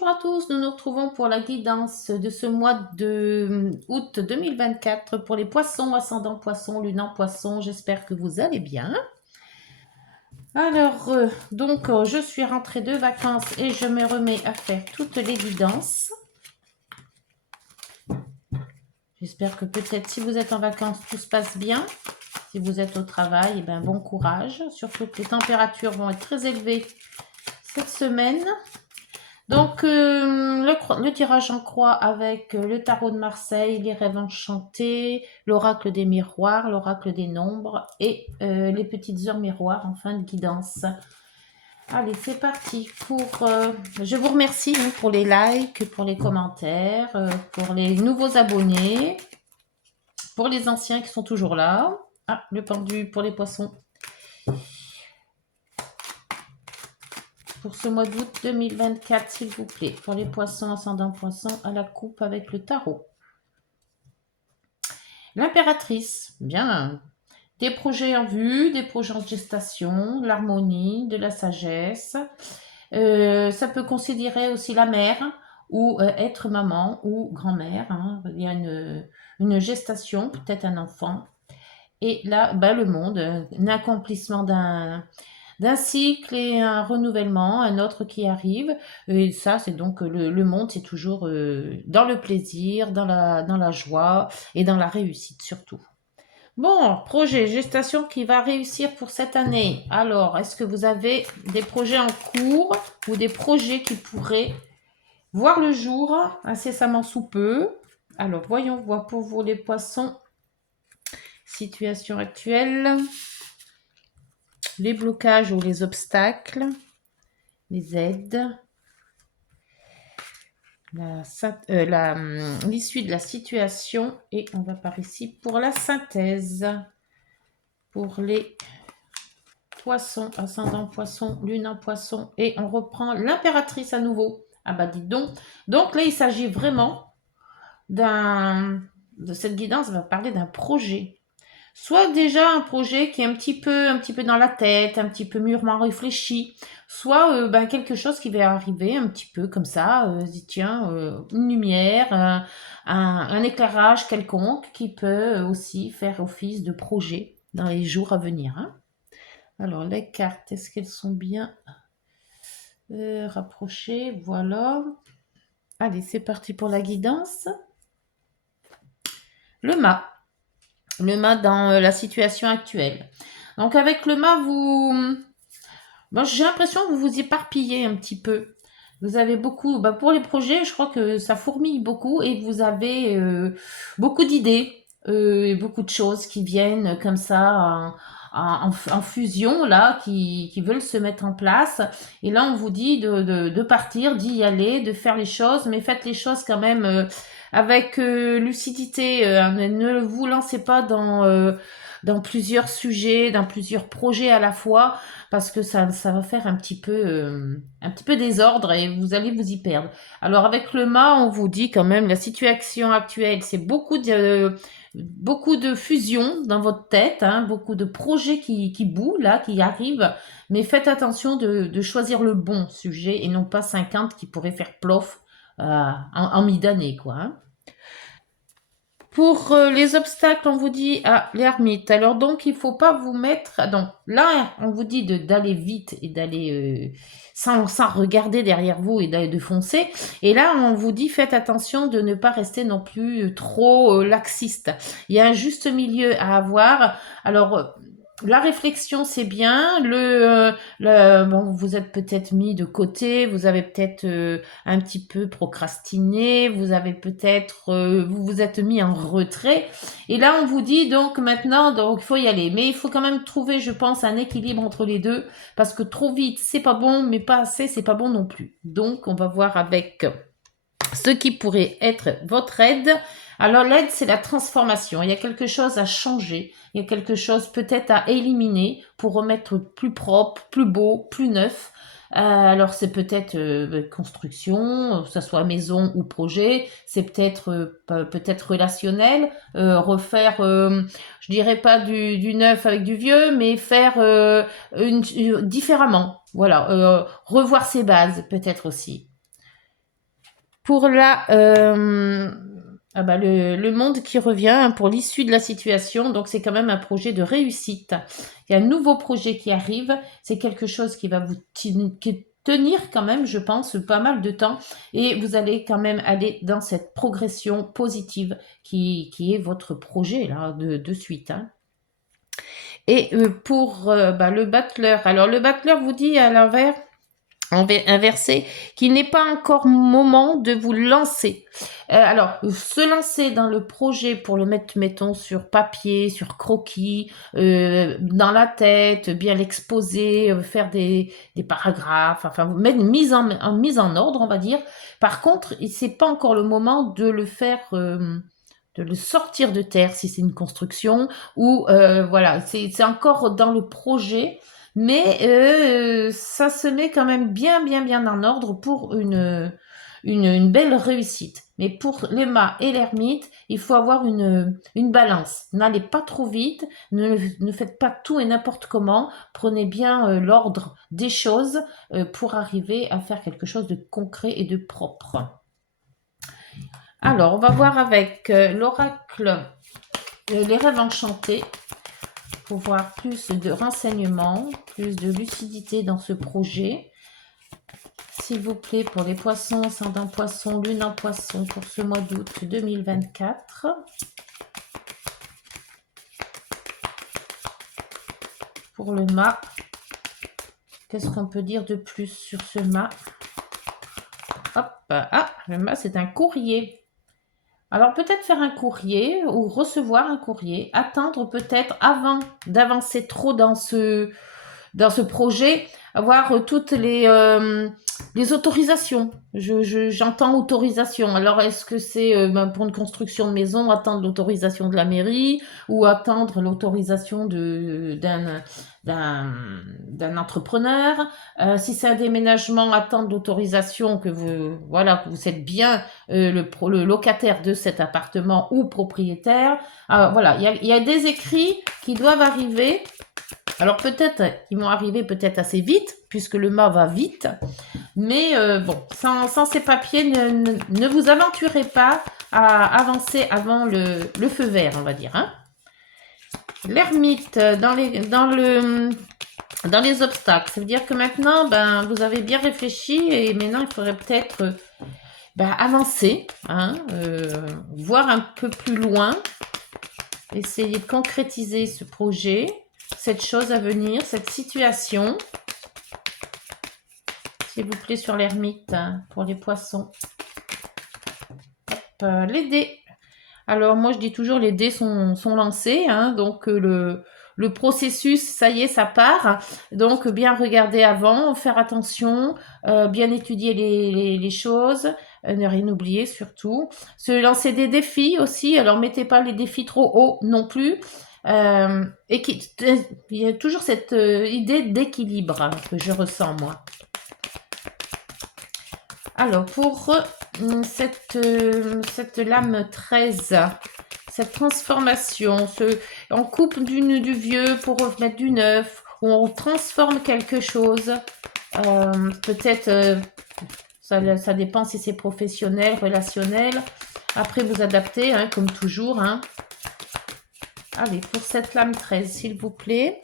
Bonjour à tous, nous nous retrouvons pour la guidance de ce mois de août 2024 pour les poissons, ascendant poisson, lunant poisson. J'espère que vous allez bien. Alors, je suis rentrée de vacances et je me remets à faire toutes les guidances. J'espère que peut-être si vous êtes en vacances, tout se passe bien. Si vous êtes au travail, eh ben, bon courage. Surtout que les températures vont être très élevées cette semaine. Donc, le tirage en croix avec le tarot de Marseille, les rêves enchantés, l'oracle des miroirs, l'oracle des nombres et les petites heures miroirs en fin de guidance. Allez, c'est parti. Je vous remercie pour les likes, pour les commentaires, pour les nouveaux abonnés, pour les anciens qui sont toujours là. Ah, le pendu pour les poissons. Pour ce mois d'août 2024, s'il vous plaît, pour les poissons, ascendant poisson, à la coupe avec le tarot. L'impératrice, bien. Des projets en vue, des projets en gestation, de l'harmonie, de la sagesse. Ça peut considérer aussi la mère ou être maman ou grand-mère. Hein. Il y a une gestation, peut-être un enfant. Et là, le monde, un accomplissement d'un cycle et un renouvellement, un autre qui arrive. Et ça, c'est donc le monde, c'est toujours dans le plaisir, dans la joie et dans la réussite surtout. Bon, projet, gestation qui va réussir pour cette année. Alors, est-ce que vous avez des projets en cours ou des projets qui pourraient voir le jour incessamment sous peu? Alors, voyons voir pour vous les poissons. Situation actuelle. Les blocages ou les obstacles. Les aides. L'issue de la situation. Et on va par ici pour la synthèse. Pour les poisson, ascendant poisson, lune en poisson, et on reprend l'impératrice à nouveau. Ah bah dites donc. Donc là, il s'agit vraiment de cette guidance va parler d'un projet. Soit déjà un projet qui est un petit peu dans la tête, un petit peu mûrement réfléchi, soit quelque chose qui va arriver un petit peu comme ça, tiens, une lumière, un éclairage quelconque qui peut aussi faire office de projet dans les jours à venir. Hein. Alors, les cartes, est-ce qu'elles sont bien rapprochées? Voilà. Allez, c'est parti pour la guidance. Le mât. Le mât dans la situation actuelle. Donc, avec le mât, j'ai l'impression que vous vous éparpillez un petit peu. Vous avez beaucoup... pour les projets, je crois que ça fourmille beaucoup et vous avez beaucoup d'idées, beaucoup de choses qui viennent comme ça en fusion, là, qui veulent se mettre en place. Et là, on vous dit de partir, d'y aller, de faire les choses, mais faites les choses quand même avec lucidité. Ne vous lancez pas dans plusieurs sujets, dans plusieurs projets à la fois, parce que ça va faire un petit peu désordre et vous allez vous y perdre. Alors avec le mât, on vous dit quand même la situation actuelle, c'est beaucoup de fusions dans votre tête, hein, beaucoup de projets qui bouent là, qui arrivent, mais faites attention de choisir le bon sujet et non pas 50 qui pourraient faire plof en mi-d'année, quoi. Hein. Pour les obstacles, on vous dit l'ermite. Alors donc, il faut pas vous mettre. Donc là, on vous dit d'aller vite et d'aller sans regarder derrière vous et de foncer. Et là, on vous dit faites attention de ne pas rester non plus trop laxiste. Il y a un juste milieu à avoir. Alors la réflexion, c'est bien. Vous êtes peut-être mis de côté. Vous avez peut-être un petit peu procrastiné, vous avez peut-être, vous vous êtes mis en retrait. Et là, on vous dit donc maintenant, donc il faut y aller. Mais il faut quand même trouver, je pense, un équilibre entre les deux, parce que trop vite, c'est pas bon, mais pas assez, c'est pas bon non plus. Donc, on va voir avec ce qui pourrait être votre aide. Alors l'aide, c'est la transformation. Il y a quelque chose à changer, il y a quelque chose peut-être à éliminer pour remettre plus propre, plus beau, plus neuf. Alors c'est peut-être construction, que ce soit maison ou projet, c'est peut-être relationnel, refaire, je dirais pas du neuf avec du vieux, mais faire différemment. Voilà, revoir ses bases peut-être aussi. Pour le monde qui revient hein, pour l'issue de la situation, donc c'est quand même un projet de réussite. Il y a un nouveau projet qui arrive, c'est quelque chose qui va vous tenir quand même, je pense, pas mal de temps, et vous allez quand même aller dans cette progression positive qui est votre projet là de suite. Hein. Et pour le battleur, alors le battleur vous dit à l'envers, inversé, qu'il n'est pas encore moment de vous lancer. Alors, se lancer dans le projet pour le mettre, mettons, sur papier, sur croquis, dans la tête, bien l'exposer, faire des paragraphes, enfin, mettre une mise en ordre, on va dire. Par contre, c'est pas encore le moment de le faire... de le sortir de terre si c'est une construction ou voilà c'est encore dans le projet mais ça se met quand même bien en ordre pour une belle réussite. Mais pour les mâts et l'ermite, il faut avoir une balance. N'allez pas trop vite, ne faites pas tout et n'importe comment. Prenez bien l'ordre des choses pour arriver à faire quelque chose de concret et de propre. Alors, on va voir avec l'oracle les rêves enchantés pour voir plus de renseignements, plus de lucidité dans ce projet. S'il vous plaît, pour les poissons, ascendant poisson, lune en poisson pour ce mois d'août 2024. Pour le mât, qu'est-ce qu'on peut dire de plus sur ce mât? Hop, le mât, c'est un courrier. Alors peut-être faire un courrier ou recevoir un courrier, attendre peut-être avant d'avancer trop dans ce projet, avoir toutes les autorisations. J'entends autorisation. Alors est-ce que c'est pour une construction de maison, attendre l'autorisation de la mairie ou attendre l'autorisation d'un entrepreneur. Si c'est un déménagement, attendre l'autorisation que vous êtes bien le locataire de cet appartement ou propriétaire. Voilà, il y a des écrits qui doivent arriver. Alors peut-être, ils vont arriver peut-être assez vite, puisque le mât va vite. Mais bon, sans ces papiers, ne vous aventurez pas à avancer avant le feu vert, on va dire. Hein. L'ermite, dans les obstacles, ça veut dire que maintenant, vous avez bien réfléchi et maintenant, il faudrait peut-être avancer, hein, voir un peu plus loin, essayer de concrétiser ce projet, cette chose à venir, cette situation. S'il vous plaît, sur l'ermite, hein, pour les poissons. Hop, les dés. Alors, moi, je dis toujours, les dés sont lancés, hein, donc le processus, ça y est, ça part. Donc, bien regarder avant, faire attention, bien étudier les choses, ne rien oublier surtout. Se lancer des défis aussi, alors mettez pas les défis trop haut non plus. Il y a toujours cette idée d'équilibre hein, que je ressens, moi. Alors, pour cette lame 13, cette transformation, on coupe du vieux pour remettre du neuf, ou on transforme quelque chose, peut-être, ça dépend si c'est professionnel, relationnel, après vous adaptez, hein, comme toujours. Hein. Allez, pour cette lame 13, s'il vous plaît.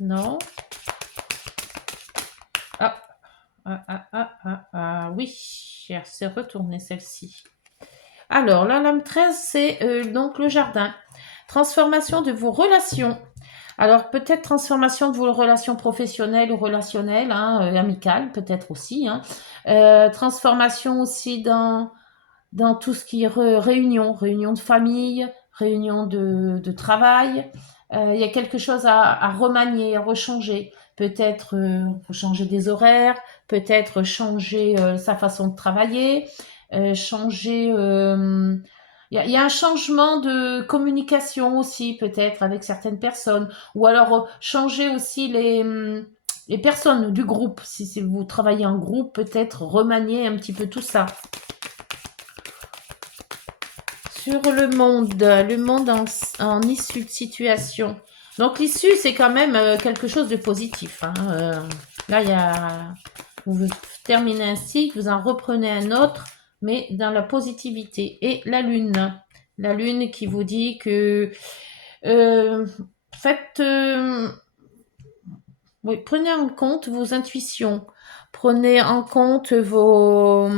Non. Oui, c'est retourné celle-ci. Alors, la lame 13, c'est donc le jardin. Transformation de vos relations. Alors, peut-être transformation de vos relations professionnelles ou relationnelles, hein, amicales, peut-être aussi. Hein. Transformation aussi dans tout ce qui est réunion de famille, réunion de travail. Il y a quelque chose à remanier, à rechanger. Peut-être changer des horaires, peut-être changer sa façon de travailler, changer... Il y a un changement de communication aussi, peut-être, avec certaines personnes. Ou alors changer aussi les personnes du groupe. Si vous travaillez en groupe, peut-être remanier un petit peu tout ça. Sur le monde en issue de situation. Donc l'issue, c'est quand même quelque chose de positif. Hein. Là, il y a, vous terminez un cycle, vous en reprenez un autre, mais dans la positivité. Et la lune qui vous dit que faites, oui, prenez en compte vos intuitions, prenez en compte vos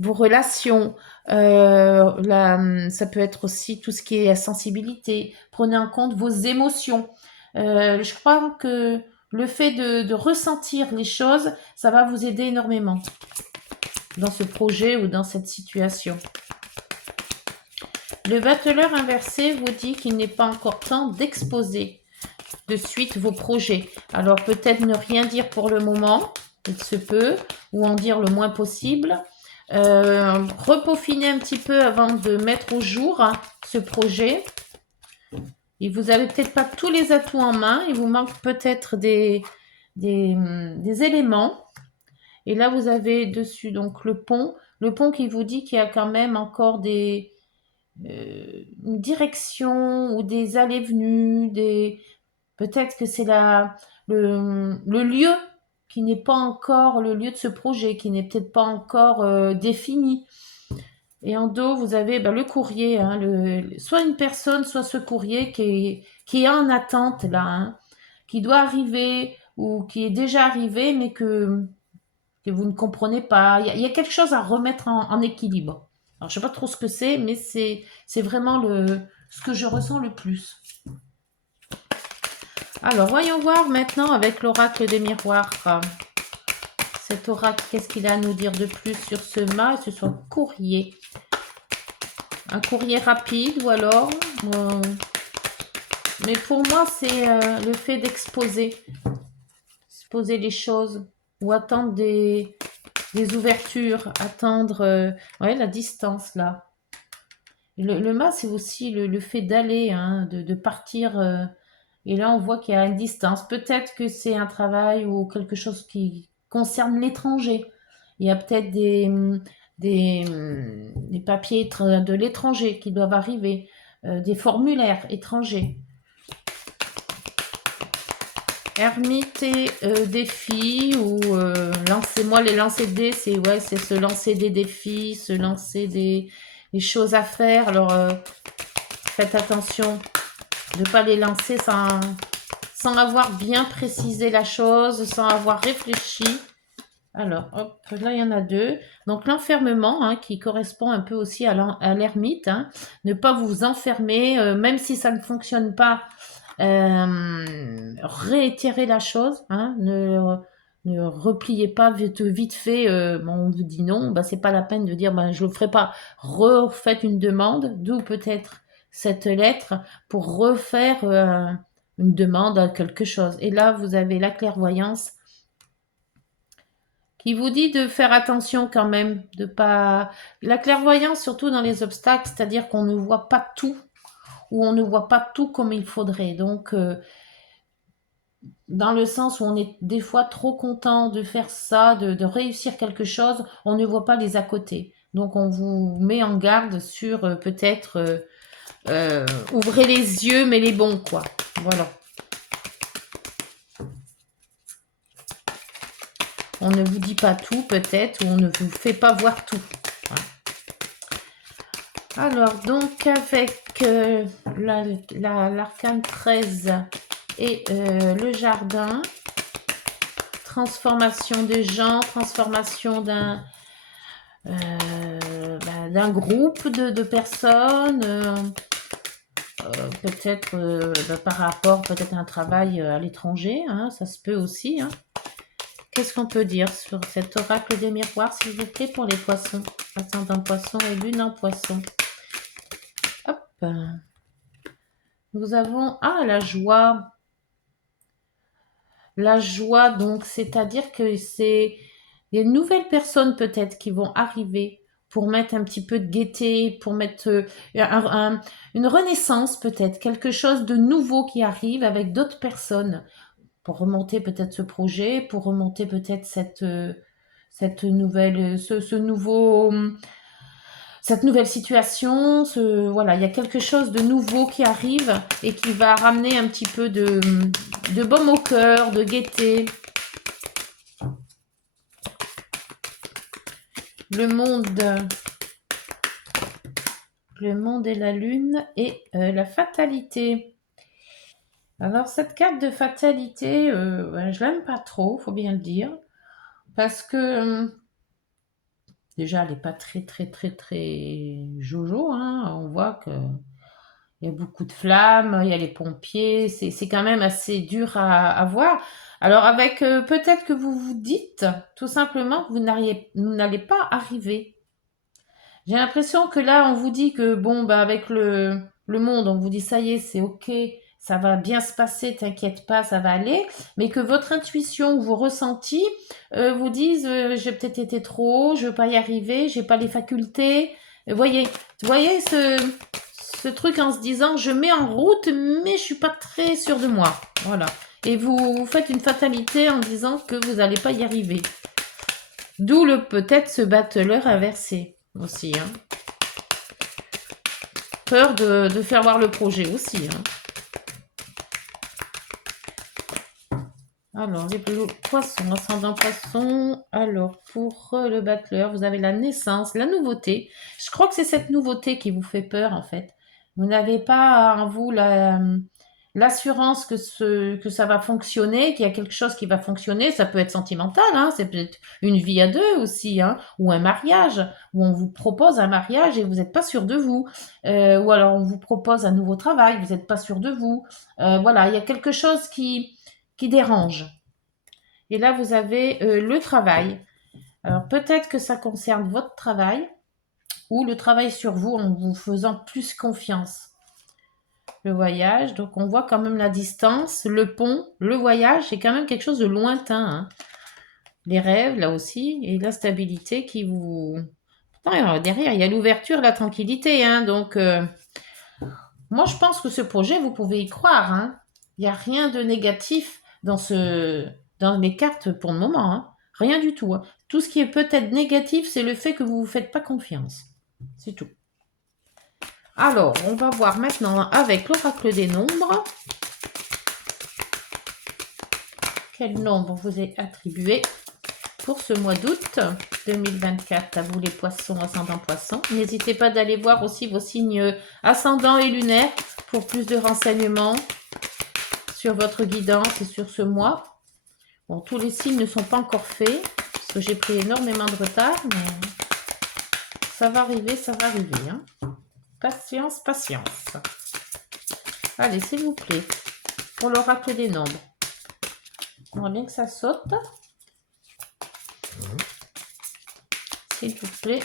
relations. Ça peut être aussi tout ce qui est sensibilité. Prenez en compte vos émotions. Je crois que le fait de ressentir les choses, ça va vous aider énormément dans ce projet ou dans cette situation. Le battleur inversé vous dit qu'il n'est pas encore temps d'exposer de suite vos projets. Alors peut-être ne rien dire pour le moment, il se peut, ou en dire le moins possible. Repeaufiner un petit peu avant de mettre au jour ce projet. Et vous n'avez peut-être pas tous les atouts en main, il vous manque peut-être des éléments. Et là, vous avez dessus donc le pont qui vous dit qu'il y a quand même encore une direction ou des allées-venues, peut-être que c'est le lieu qui n'est pas encore le lieu de ce projet, qui n'est peut-être pas encore défini. Et en dos, vous avez le courrier, hein, soit une personne, soit ce courrier qui est en attente là, hein, qui doit arriver ou qui est déjà arrivé, mais que vous ne comprenez pas. Il y a quelque chose à remettre en équilibre. Alors, je ne sais pas trop ce que c'est, mais c'est vraiment ce que je ressens le plus. Alors, voyons voir maintenant avec l'oracle des miroirs. Cet oracle, qu'est-ce qu'il a à nous dire de plus sur ce mât et sur son courrier? Un courrier rapide ou alors... mais pour moi, c'est le fait d'exposer les choses ou attendre des ouvertures, attendre la distance là. Le mât, c'est aussi le fait d'aller, hein, de partir... et là, on voit qu'il y a une distance. Peut-être que c'est un travail ou quelque chose qui concerne l'étranger. Il y a peut-être des papiers de l'étranger qui doivent arriver, des formulaires étrangers. Ermite et défi ou moi les lancers de dés, c'est se lancer des défis, se lancer des choses à faire. Alors faites attention de ne pas les lancer sans avoir bien précisé la chose, sans avoir réfléchi. Alors, hop, là, il y en a deux. Donc, l'enfermement, hein, qui correspond un peu aussi à l'ermite. Hein. Ne pas vous enfermer, même si ça ne fonctionne pas, réitérer la chose. Hein, ne repliez pas vite fait. On vous dit non, c'est pas la peine de dire je ne le ferai pas. Refaites une demande, d'où peut-être cette lettre pour refaire une demande à quelque chose. Et là, vous avez la clairvoyance qui vous dit de faire attention quand même, de pas... La clairvoyance, surtout dans les obstacles, c'est-à-dire qu'on ne voit pas tout, ou on ne voit pas tout comme il faudrait. Donc, dans le sens où on est des fois trop content de faire ça, de réussir quelque chose, on ne voit pas les à côté. Donc, on vous met en garde sur peut-être... ouvrez les yeux, mais les bons, quoi. Voilà. On ne vous dit pas tout, peut-être, ou on ne vous fait pas voir tout. Alors, donc, avec l'arcane 13 et le jardin, transformation des gens, transformation d'un groupe de personnes, peut-être par rapport peut-être à un travail à l'étranger, hein, ça se peut aussi. Hein. Qu'est-ce qu'on peut dire sur cet oracle des miroirs, s'il vous plaît, pour les poissons? Ascendant poisson et lune en poisson. Hop. Nous avons... Ah, la joie. La joie, donc, c'est-à-dire que c'est des nouvelles personnes peut-être qui vont arriver pour mettre un petit peu de gaieté, pour mettre une renaissance peut-être, quelque chose de nouveau qui arrive avec d'autres personnes pour remonter peut-être ce projet, pour remonter peut-être cette nouvelle situation. Voilà, il y a quelque chose de nouveau qui arrive et qui va ramener un petit peu de baume au cœur, de gaieté. le monde et la lune et la fatalité. Alors, cette carte de fatalité, ben, je l'aime pas trop, faut bien le dire, parce que déjà, elle n'est pas très, très, très, très jojo, hein. On voit que il y a beaucoup de flammes, il y a les pompiers, c'est quand même assez dur à voir. Alors, avec peut-être que vous vous dites tout simplement que vous n'allez pas arriver. J'ai l'impression que là, on vous dit que, bon, bah, avec le monde, on vous dit, ça y est, c'est OK, ça va bien se passer, t'inquiète pas, ça va aller, mais que votre intuition ou vos ressentis vous disent, j'ai peut-être été trop haut, je veux pas y arriver, j'ai pas les facultés. Voyez ce truc en se disant, je mets en route, mais je suis pas très sûre de moi. Voilà. Et vous faites une fatalité en disant que vous n'allez pas y arriver. D'où le peut-être ce battleur inversé aussi. Hein. Peur de faire voir le projet aussi. Hein. Alors, les poissons, ascendant poisson. Alors, pour le battleur, vous avez la naissance, la nouveauté. Je crois que c'est cette nouveauté qui vous fait peur, en fait. Vous n'avez pas en vous l'assurance que ça va fonctionner, qu'il y a quelque chose qui va fonctionner. Ça peut être sentimental, hein, c'est peut-être une vie à deux aussi, hein, ou un mariage, où on vous propose un mariage et vous n'êtes pas sûr de vous. Ou alors on vous propose un nouveau travail, vous n'êtes pas sûr de vous. Voilà, il y a quelque chose qui dérange. Et là, vous avez le travail. Alors peut-être que ça concerne votre travail ou le travail sur vous en vous faisant plus confiance. Le voyage, donc on voit quand même la distance, le pont, le voyage, c'est quand même quelque chose de lointain. Hein. Les rêves, là aussi, et la stabilité qui vous... Non, derrière, il y a l'ouverture, la tranquillité. Hein, donc, moi, je pense que ce projet, vous pouvez y croire. Hein. Il n'y a rien de négatif dans les cartes pour le moment. Hein. Rien du tout. Hein. Tout ce qui est peut-être négatif, c'est le fait que vous ne vous faites pas confiance. C'est tout. Alors, on va voir maintenant avec l'oracle des nombres. Quel nombre vous est attribué pour ce mois d'août 2024 à vous les poissons, ascendant poissons. N'hésitez pas d'aller voir aussi vos signes ascendants et lunaires pour plus de renseignements sur votre guidance et sur ce mois. Bon, tous les signes ne sont pas encore faits parce que j'ai pris énormément de retard, mais ça va arriver, ça va arriver. Hein. Patience, patience. Allez, s'il vous plaît, pour l'oracle des nombres. On bien que ça saute. S'il vous plaît.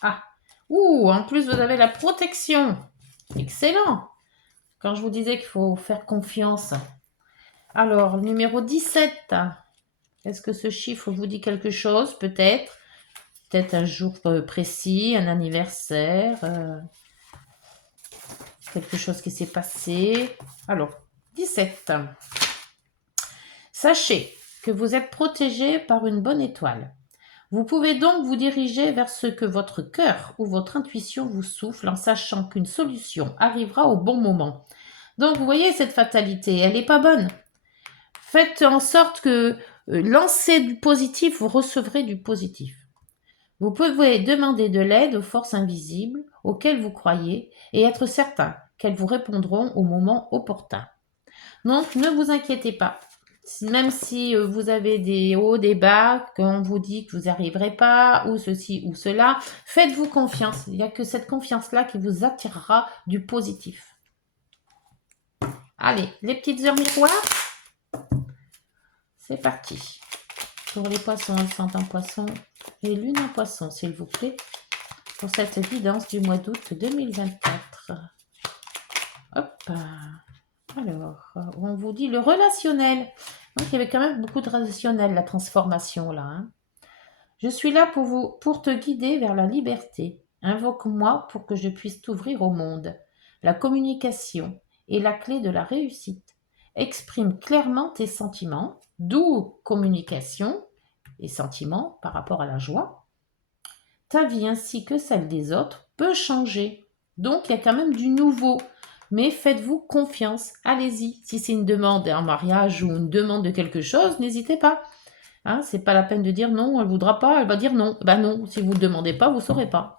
Ah. Ouh, en plus, vous avez la protection. Excellent. Quand je vous disais qu'il faut faire confiance. Alors, numéro 17. Est-ce que ce chiffre vous dit quelque chose? Peut-être. Peut-être un jour précis, un anniversaire. Quelque chose qui s'est passé. Alors, 17. Sachez que vous êtes protégé par une bonne étoile. Vous pouvez donc vous diriger vers ce que votre cœur ou votre intuition vous souffle en sachant qu'une solution arrivera au bon moment. Donc, vous voyez cette fatalité, elle n'est pas bonne. Faites en sorte que lancez du positif, vous recevrez du positif. Vous pouvez demander de l'aide aux forces invisibles auxquelles vous croyez et être certain qu'elles vous répondront au moment opportun. Donc, ne vous inquiétez pas. Même si vous avez des hauts, des bas, qu'on vous dit que vous n'y arriverez pas, ou ceci ou cela, faites-vous confiance. Il n'y a que cette confiance-là qui vous attirera du positif. Allez, les petites heures miroirs. C'est parti. Pour les poissons, ascendant poisson et lune en poisson, s'il vous plaît, pour cette guidance du mois d'août 2024. Hop. Alors, on vous dit le relationnel. Donc, il y avait quand même beaucoup de relationnel, la transformation là. Hein. Je suis là pour te guider vers la liberté. Invoque-moi pour que je puisse t'ouvrir au monde. La communication est la clé de la réussite. Exprime clairement tes sentiments, d'où communication et sentiments par rapport à la joie. Ta vie ainsi que celle des autres peut changer. Donc, il y a quand même du nouveau. Mais faites-vous confiance, allez-y. Si c'est une demande en mariage ou une demande de quelque chose, n'hésitez pas. Hein, c'est pas la peine de dire non, elle voudra pas, elle va dire non. Bah non, si vous ne demandez pas, vous saurez pas.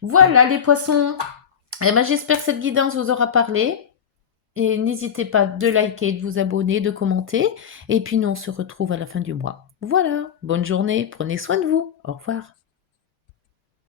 Voilà les poissons. Eh ben, j'espère que cette guidance vous aura parlé. Et n'hésitez pas de liker, de vous abonner, de commenter. Et puis nous, on se retrouve à la fin du mois. Voilà. Bonne journée. Prenez soin de vous. Au revoir.